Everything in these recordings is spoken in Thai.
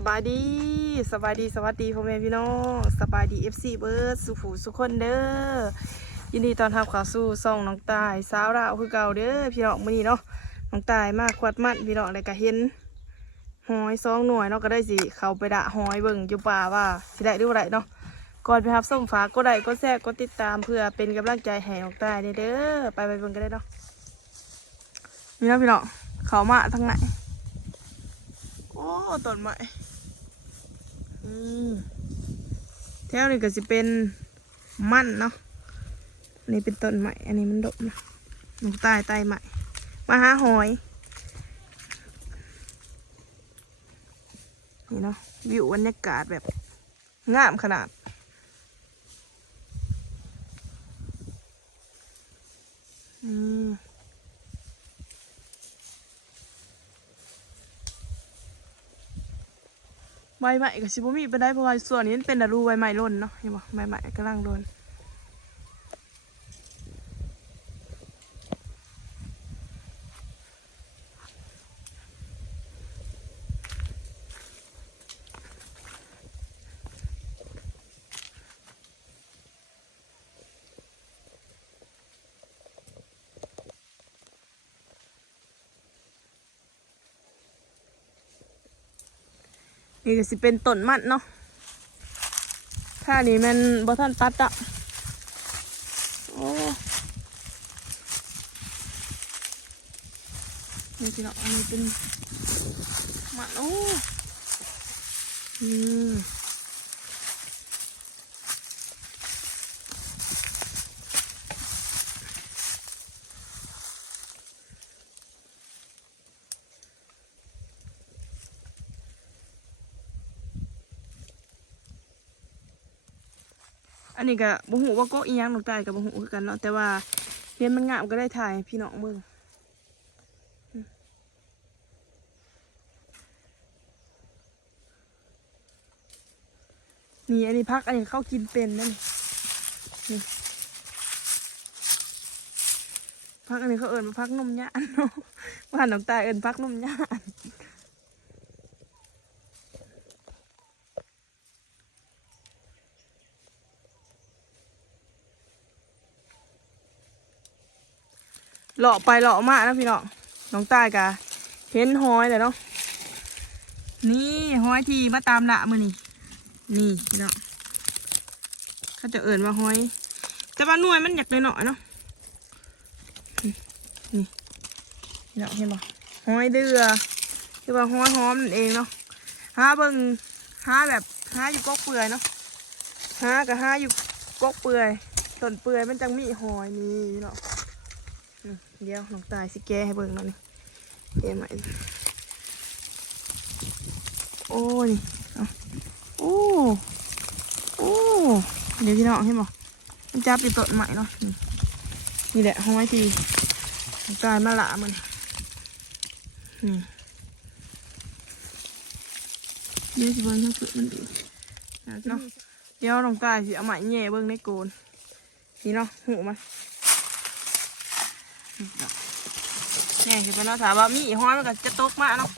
สบายดีสบายดีสวัสดีพ่อแม่พี่น้องสบายดีเอฟซีเบิร์ดสุผูสุขคนเด้อยินดีตอนทับข่าวสู่ซ่องน้องตายสาวราวคือเก่าเด้อพี่น้องมื้อนี้เนาะน้องตายมากขวัดมันพี่น้องอะไรก็เห็นหอยซองหน่วยเนาะก็ได้สิเขาไปดะหอยเบิ่งอยู่ป่าว่าสิได้หรือได้เนาะก่อนไปรับส้มฝากก็ได้ก็แทรกก็ติดตามเพื่อเป็นกำลังใจให้น้องตายเด้อไปไปเบิ่งกันได้เนาะนี่เนาะพี่น้องเขามาทางไหน โอ้ต้นไม้อืมแถวนี้ก็สิเป็นมันเนาะอันนี้เป็นต้นไม้อันนี้มันดกนะหนูใต้ใต้ไม้มาหาหอย นี่เนาะ วิวบรรยากาศแบบงามขนาด อืม ใบใหม่กับชิบุมีไปได้เพราะว่าส่วนนี้มันเป็นดารูใบใหม่ล่นเนาะเห็นปะใบใหม่กำลังร่น นี่ก็สิเป็นต้นมันเนาะถ้านี่มันบ่ทันตัดอะโอ้นี่พี่น้องอันนี้เป็นมันโอ้อืม อันนี้ก็บ่ฮู้ว่าก็อีหยังลงใต้กับบ่ฮู้คือกันเนาะแต่ว่าเห็นมันงามก็ได้ถ่ายพี่น้องเบิ่งนี่อันนี้พักอันนี้เข้ากินเป็นนั่นนี่พักอันนี้เขาเอิญมาพักนมย่านเนาะว่าน้องตาเอิญพักนมย่าน หล่อไปหล่อมานะพี่น้องน้องใตายกะเห็นหอยเลยเนาะนี่หอยที่มาตามละมือนี่นี่พี่น้องเขาจะเอิญว่าหอย แต่ว่าหน่วยมันอยากน้อยเนาะนี่พี่น้องเห็นปะหอยเดือที่ว่าหอยหอมนั่นเองเนาะหาเบิ่งหาแบบหาอยู่กอกเปื่อยเนาะหากับหาอยู่กอกเปื่อยต้นเปื่อยมันจังมีหอยนี่พี่น้องอืม เดี๋ยวน้องตายสิแกให้เบิ่งแล้วนี่แกใหม่โอ้ยเอาโอ้โอ้เดี๋ยวพี่น้องเห็นบ่มันจับอยู่ต้นใหม่เนาะนี่แหละห้อยทีน้องตายมาละมันนี่เดี๋ยวสิเบิ่งถ้าเกิดมันดีเนาะเดี๋ยวน้องตายสิเอาใหม่แง่เบิ่งในโกนนี่เนาะหูมัน นี่คือเป็นเราถามว่ามีห้อยมันก็จะตกมาเนาะ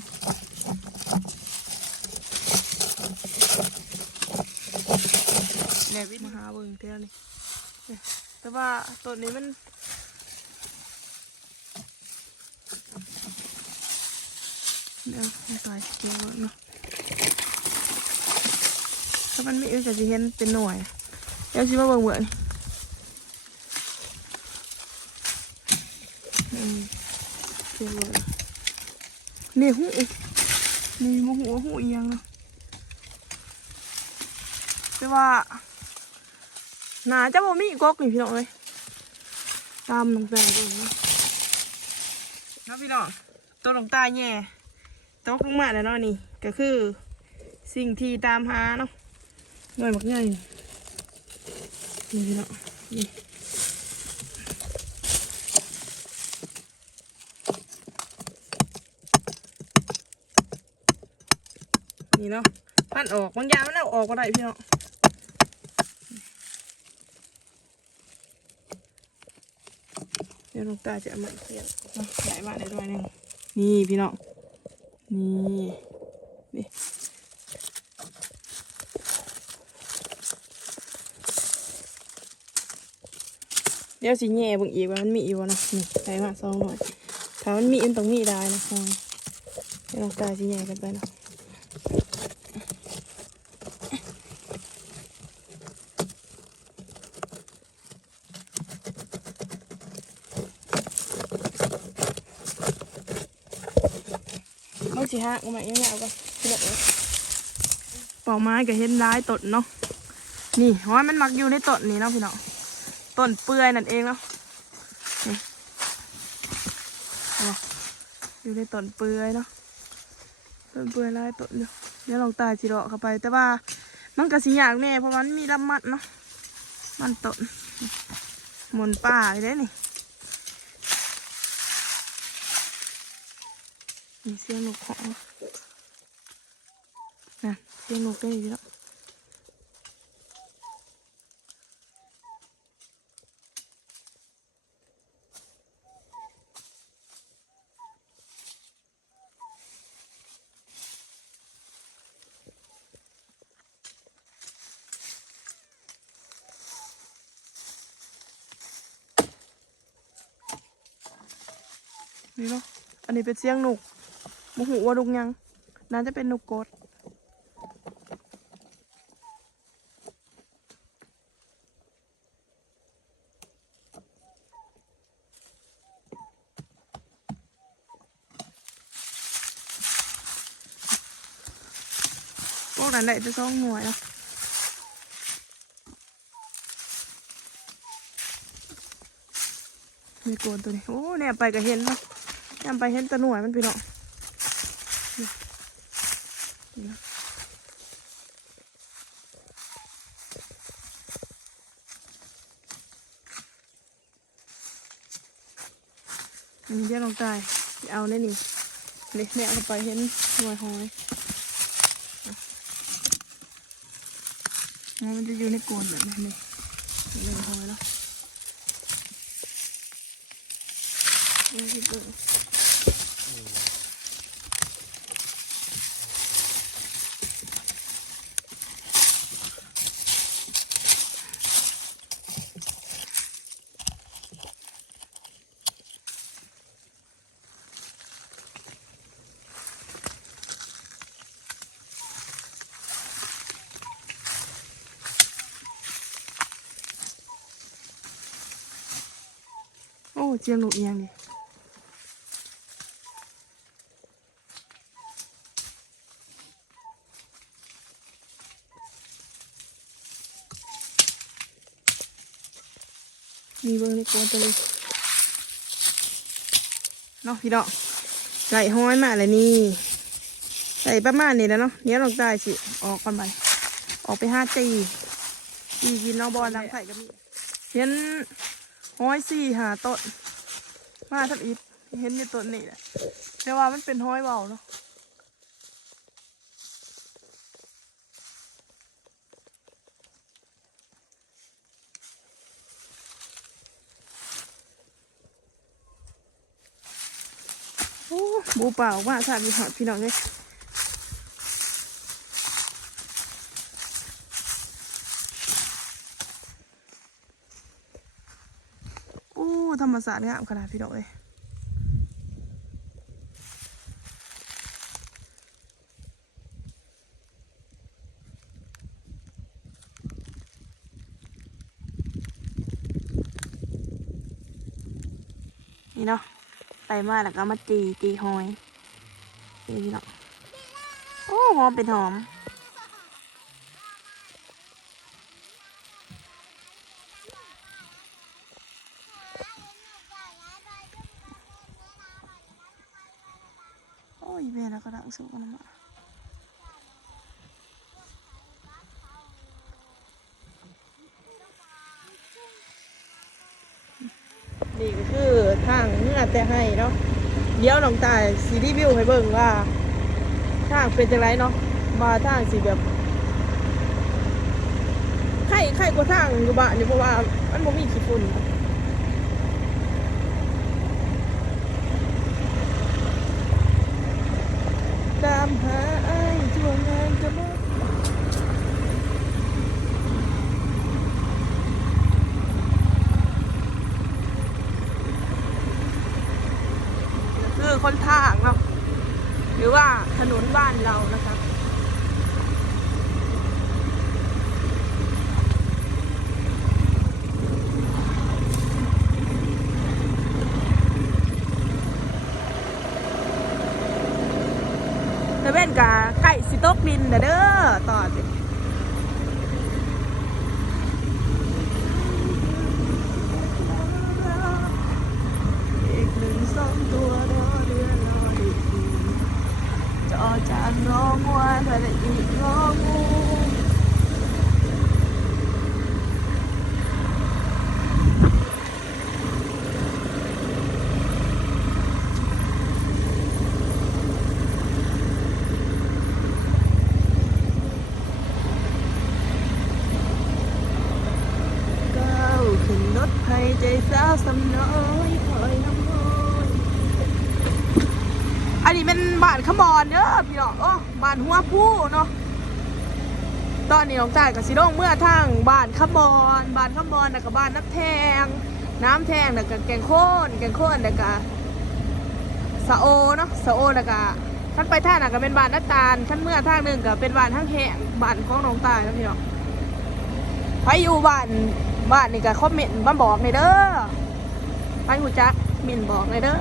เนี่ยวิทมาหาเบิ่งเท่านี่แต่ว่าต้นนี้มันเดี๋ยวมันตายเกี่ยวเนาะถ้ามันไม่อื้อก็จะเห็นเป็นหน่วยเดี๋ยวชิมาเบิ่งเบิ่งอืม เนี่หูนี่มหูหูเอียงเนาะแต่ว่าหนาจะบ่มีกอกนี่พี่น้องเลยตามลงแต่ดูนะนะพี่น้องตัวหลงตาแย่ตกลงมาแล้วเนาะนี่ ก็คือสิ่งที่ตามหาเนาะหน่อยมักใหญ่นี่พี่น้องนี่ นี่เนาะพันออกบางอย่างมันเอาออกก็ได้พี่เนาะเดี๋ยวลงตาจะเอามาเคี่ยวใส่มาได้ด้วยนึงนี่พี่เนาะนี่นี่เดี๋ยวสีแง่บึงอีกว่ามันมีอยู่นะนี่ใส่มาซองหน่อยถ้ามันมีมันต้องมีได้นะคะเดี๋ยวเราตาสีแง่กันไปนะ สิฮะกูมาอย่างเงี้ยเอาก่อนพี่น้องเปอกไม้ก็เห็นร้ายต้นเนาะนี่ว่ามันมักอยู่ในต้นนี่เนาะพี่เน้องต้นเปื่อยนั่นเองเนาะอยู่ในต้นเปื่อยเนาะต้นเปื่อยร้ายต้นเดียวเดี๋ยวลองตายจิเลาะเข้าไป แต่ว่ามันก็สิยากแน่เพราะว่ามันมีลำมัดเนาะมันต้นหมุนป่าเลยนี่ นี่เสี้ยงนกของนะเสี้ยงนกได้อยู่แล้วนี่เนาะอันนี้เป็นเสียงหนุก มหูว่าดุกยังน่าจะเป็นนกกดพวกนั้นได้จะซ่องหน่วยเนะมีโกนตัวนี้ โอ้เนี่ยไปก็เห็นเนาะเนี่ยไปเห็นตะหน่วยมันพี่น้องนี่นี่นะ อันนี้เยอะลองตายเอาแน่นี่นี่เนี่ยเอาไปเห็นหน่วยหอยมันจะอยู่ในโกนแบบนี้นี่หน่วยหอยเนาะ เดี๋ยวสิเบิ่งโอ้ เจียงหนูเอียงนี่มีเบอร์ในโกนตัวเลยเนาะพี่น้องไหลห้อยมาเลยนี่ใส่ประมาณนี้แล้วเนาะเนี้ยลองตายสิออกกันไปออกไปห้าตีตีกินนาะบอลดังไข่ก็มีเห็นห้อยสี่หาต้น มาทับอีกเห็นในตัวนี้แหละแต่ว่ามันเป็นห้อยเบาเนาะโอ้บูเปล่าว่าสาดมีหอดพี่น้องเลยโอ้ธ รมศาสตร์งามขนาดพี่น้องเลยนี่เนาะไปมาแล้วก็มาตีตีหอยนี่พี่น้องโอ้หอมเป็นหอม โอ้ย แม่แล้วก็ดังสูงกันมานี่ก็คือทางเมื่อแต่ให้เนาะเดี๋ยวน้องตายสีรีวิวให้เบิ่งว่าทางเป็นจังไรเนาะมาทางสีแบบไข่ไข่กว่าทางอยู่บ้านนี่เพราะว่ามันบ่มีขี้ฝุ่น คนทางเนาะหรือว่าถนนบ้านเรานะคะเว่นกะบไก่สิโตกดินเด้อ นนี้เป็นบ้านขมอนเด้อพี่น้องโอ้บ้านหัวผู้เนาะตอนนี้น้องจ่ายกับสิลงเมื่อทางบ้านขมอนบ้านขมอนนะกับบ้านน้ำแทง น้ำแทงนะกับแกงโค่นแกงโค่นนะกับสะโอเนาะสะโอนะกับขั้นไปท่างน่ะก็เป็นบ้านน้ำตาลขั้นเมื่อทางหนึ่งก็เป็นบ้านทั้งแหงบ้านของน้องตายนะพี่น้องไปอยู่บ้านบ้านนี่ก็คอมเมนต์มาบอกในเด้อไปหูจักมินบอกในเด้อ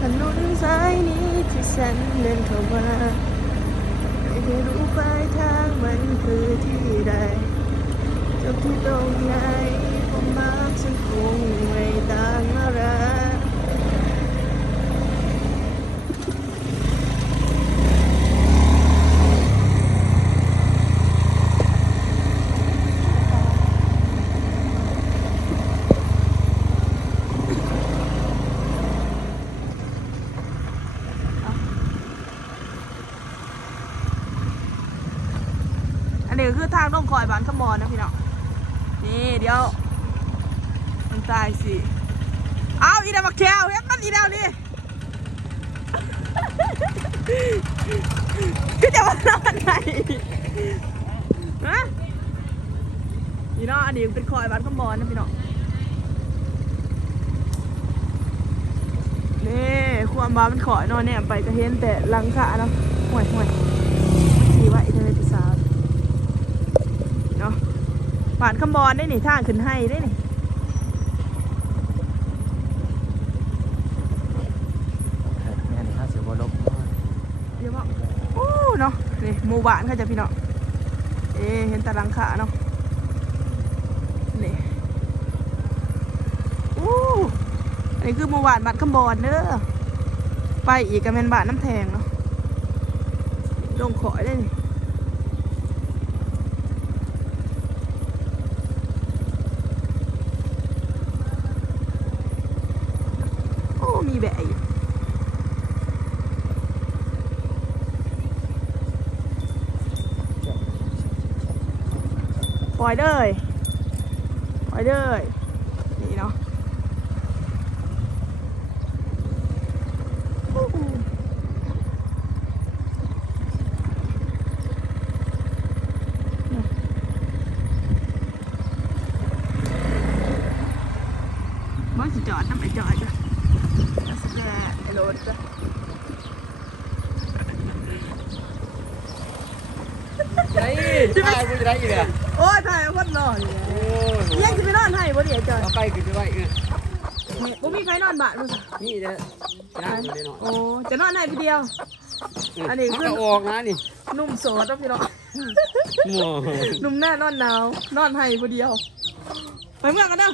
ถนนสายนี้ที่ฉันเดินเข้ามาไม่ได้รู้ปลายทางมันคือที่ใดจบที่ตรงไหนผมมาฉันคงไม่ต่างอะไรอันนี้ก็คือทางต้องคอยบานขมอนนะพี่น้องนี่เดี๋ยวมันตายสิเอาอีดามาแควเฮ็ดมันอีดาวนี่พี่จะมานอนไหนฮะพี่น้องอันนี้เป็นคอยบานขมอนนะพี่น้องนี่ความบ้ามันขอยนอนเนี่ยไปก็เห็นแต่ลังขาเนาะห่วยห่วยสีว่าอินเทอร์เน็ตสาวเนาะ บานขมอนได้นี่ทางขึ้นให้ได้นี่แม่นถ้าเสียบลบเดี๋ยวบอกโอ้เนาะนี่หมู่บ้านเขาจะพี่เนาะเอ๊ะเห็นแตารางขาเนาะนี่โอ้อันนี้คือหมู่บ้านบ้านขมอนเด้อไปอีกก็เป็นบ้านน้ำแทงเนาะลงขอยได้นี่ โอ้มีแบะอยู่ ปล่อยเลยปล่อยเลยนี่เนาะอู้หูมันสิจอดน้ำไปจอดจ้ะแล้วสิแม่ไอ้รถจ้ะ ไอ้ที่ไม่กูจะได้อีกอะโอ้ยถ่ายเอาคนนอนอยู่โอ้เลยยังจะไปนอนให้บ่เดี๋ยวจอยเอาไปกูจะได้อีกบ่มีใครนอนบ้านมึงนี่จะจะนั่งเลยเนาะโอ้จะนอนให้พี่เดียว อันนี้คือก็ออกนะนี่นุ่มโสดนะพี่น้องหมัวนุ่มแน่นอนหนาวนอนให้ผู้เดียว ไปเมื่อกันเด้อ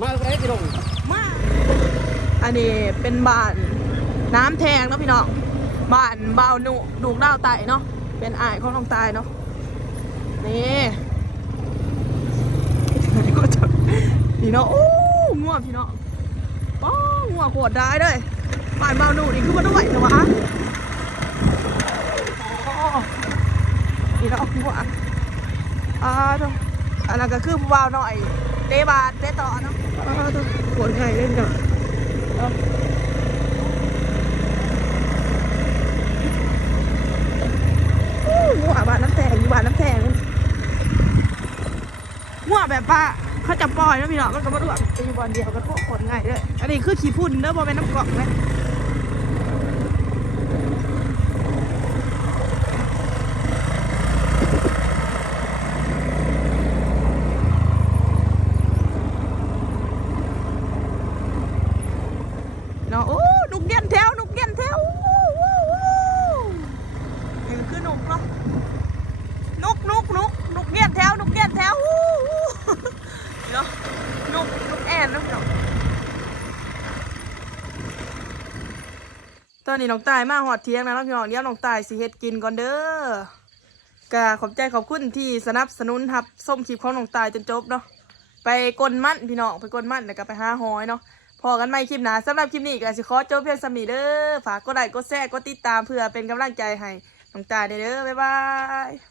มาไอ้ที่ลงมาอันนี้เป็นบ้านน้ำแทงเนาะพี่น้องบ้านเบาวนุดูกดาวไตเนาะเป็นอ้ายของน้องตายเนาะ นี่ก็จะพี่น้องโอ้ง่วงพี่น้องป้อง่วงโคตรได้เลยบ้านเบาวนุนี่คือมาด้วยเหรอวะอ๋อพี่น้องง่วงอ่าตรงอันนั้นก็คือผู้บ่าวหน่อย เตะบาสเตะต่อเนาะอ่าตรงปวดไงเล่นกันเอาโอ้ง่วงบ้านน้ำแตกอยู่ ป้าเขาจะปล่อยแล้วพี่น้องมันก็บ่รวมจะอยู่บอลเดียวกันพวกคนง่ายเลยอันนี้คือขี้พุ่นเด้อบ่เป็นน้ำกรอกเลยเนาะโอ้นุกเดียนแถวนุกเดียนแถววู้วู้วู้นี่คือนุกเนาะ นุกนุกนุกนุกเงียนแถวนุกเงียนแถววู้วู้เนาะนุกนุกแอนเนาะเนาะต อนนี้น้องตายมาหอดเทียงนะแล้วพี่น้องเดี๋ยวน้องตายสิเฮ็ดกินก่อนเด้อกะขอบใจขอบคุณที่สนับสนุนทับส้มคลิปของน้องตายจนจบเนาะไปกลนมั่นพี่น้องไปกลนมั่นแล้วก็ไปหาหอยเนาะพอกันไหม่คลิปหนาสำหรับคลิปนี้ก็สิขอจบเพียงสมีเด้อฝากกดไลค์กดแชร์กดติดตามเพื่อเป็นกำลังใจให้น้องตายเด้อบ๊ายบาย